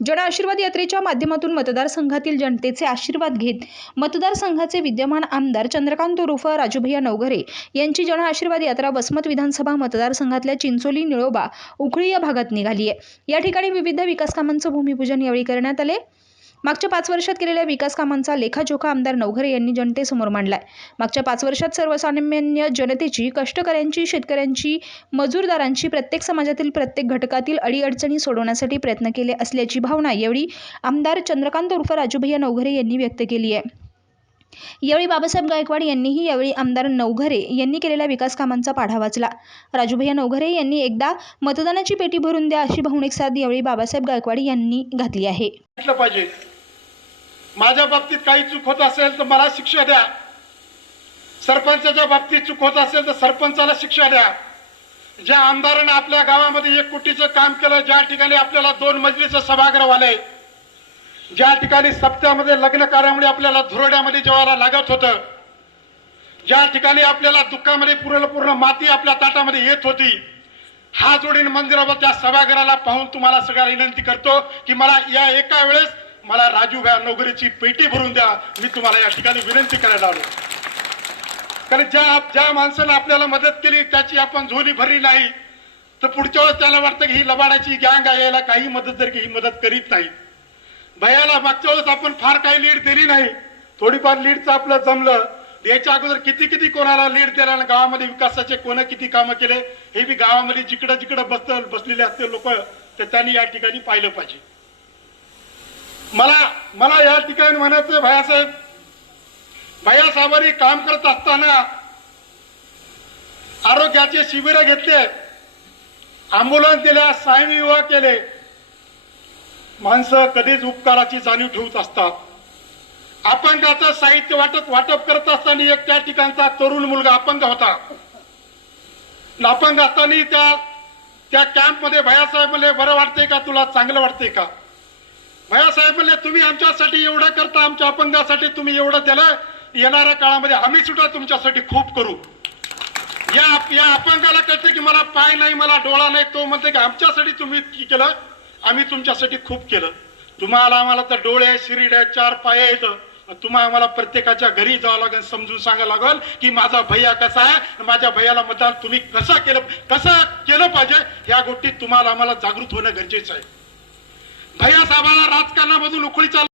जन आशीर्वाद यात्रेच्या माध्यमातून मतदारसंघातील जनतेचे आशीर्वाद घेत मतदारसंघाचे विद्यमान आमदार चंद्रकांत उर्फ राजूभैया नवघरे यांची जन आशीर्वाद यात्रा वसमत विधानसभा मतदारसंघातल्या चिंचोली निळोबा उखळी या भागात निघाली आहे. या ठिकाणी विविध विकासकामांचं भूमिपूजन यावेळी करण्यात आले. मागच्या पाच वर्षात केलेल्या विकास कामांचा लेखाजोखा आमदार नवघरे यांनी जनतेसमोर मांडलाय. मागच्या पाच वर्षात सर्वसामान्य जनतेची कष्टकऱ्यांची शेतकऱ्यांची मजूरदारांची प्रत्येक समाजातील प्रत्येक घटकातील अडीअडचणी सोडवण्यासाठी प्रयत्न केले असल्याची भावना यावेळी आमदार चंद्रकांत उर्फ राजूभैया नवघरे यांनी व्यक्त केली आहे. यावेळी बाबासाहेब गायकवाड यांनीही यावेळी आमदार नवघरे यांनी केलेल्या विकास कामांचा पाढा वाचला. राजूभैया नवघरे यांनी एकदा मतदानाची पेटी भरून द्या अशी भावनिक साथ यावेळी बाबासाहेब गायकवाड यांनी घातली आहे. पाहिजे. माझ्या बाबतीत काही चूक होत असेल तर मला शिक्षा द्या. सरपंचाच्या बाबतीत चूक होत असेल तर सरपंचाला शिक्षा द्या. ज्या आमदारानं आपल्या गावामध्ये एक कोटीचं काम केलं ज्या ठिकाणी आपल्याला दोन मजलीचं सभागृह आलंय ज्या ठिकाणी सप्त्यामध्ये लग्न कार्यामुळे आपल्याला धुरोड्यामध्ये जेवायला लागत होतं ज्या ठिकाणी आपल्याला दुःखामध्ये पूर्ण पूर्ण माती आपल्या ताटामध्ये येत होती हा जोडीन मंदिरावर त्या सभागृहाला पाहून तुम्हाला सगळ्याला विनंती करतो की मला या एका वेळेस मला राजू भ्या नोकरीची पेटी भरून द्या. मी तुम्हाला या ठिकाणी विनंती करायला आलो. कारण ज्या ज्या माणसानं आपल्याला मदत केली त्याची आपण झोली भरली नाही तर पुढच्या वेळेस त्याला वाटतं की ही लबाडाची गँग आहे याला काही मदत जर की ही मदत करीत नाही. भयाला मागच्या वेळेस आपण फार काही लीड दिली नाही. थोडीफार लीडचं आपलं जमलं. याच्या अगोदर किती किती कोणाला लीड दिला आणि गावामध्ये विकासाचे कोण किती कामं केले हे बी गावामध्ये जिकडं जिकडं बसत बसलेले असते लोक तर त्यांनी या ठिकाणी पाहिलं पाहिजे. मला मला या ठिकाणी म्हणायचं भयासाहेब भयासाहेबांनी काम करत असताना आरोग्याचे शिबिरं घेतले अँब्युलन्स दिल्या सायम विवाह केले माणसं कधीच उपकाराची जाणीव ठेवत असतात. अपंगाचं साहित्य वाटप वाटप करत असताना एक त्या ठिकाणचा तरुण मुलगा अपंग होता. अपंग असताना त्या त्या कॅम्पमध्ये भैयासाहेब म्हणले बरं वाटतंय का तुला चांगलं वाटतंय का? भयासाहेब म्हणले तुम्ही आमच्यासाठी एवढं करता आमच्या अपंगासाठी तुम्ही एवढं दिलं येणाऱ्या काळामध्ये आम्ही सुद्धा तुमच्यासाठी खूप करू. या या अपंगाला कळते की मला पाय नाही मला डोळा नाही तो म्हणते की आमच्यासाठी तुम्ही केलं. आम्ही तुमच्यासाठी खूप केलं. तुम्हाला आम्हाला तर डोळे शिरीड आहे चार पाय आहेत. तुम्हाला आम्हाला प्रत्येकाच्या घरी जावं लागेल समजून सांगावं लागेल की माझा भैया कसा आहे माझ्या भैयाला मतदान तुम्ही कसं केलं कसं केलं पाहिजे? या गोष्टीत तुम्हाला आम्हाला जागृत होणं गरजेचं आहे. भैया साहेबांना राजकारणामधून उखळीचा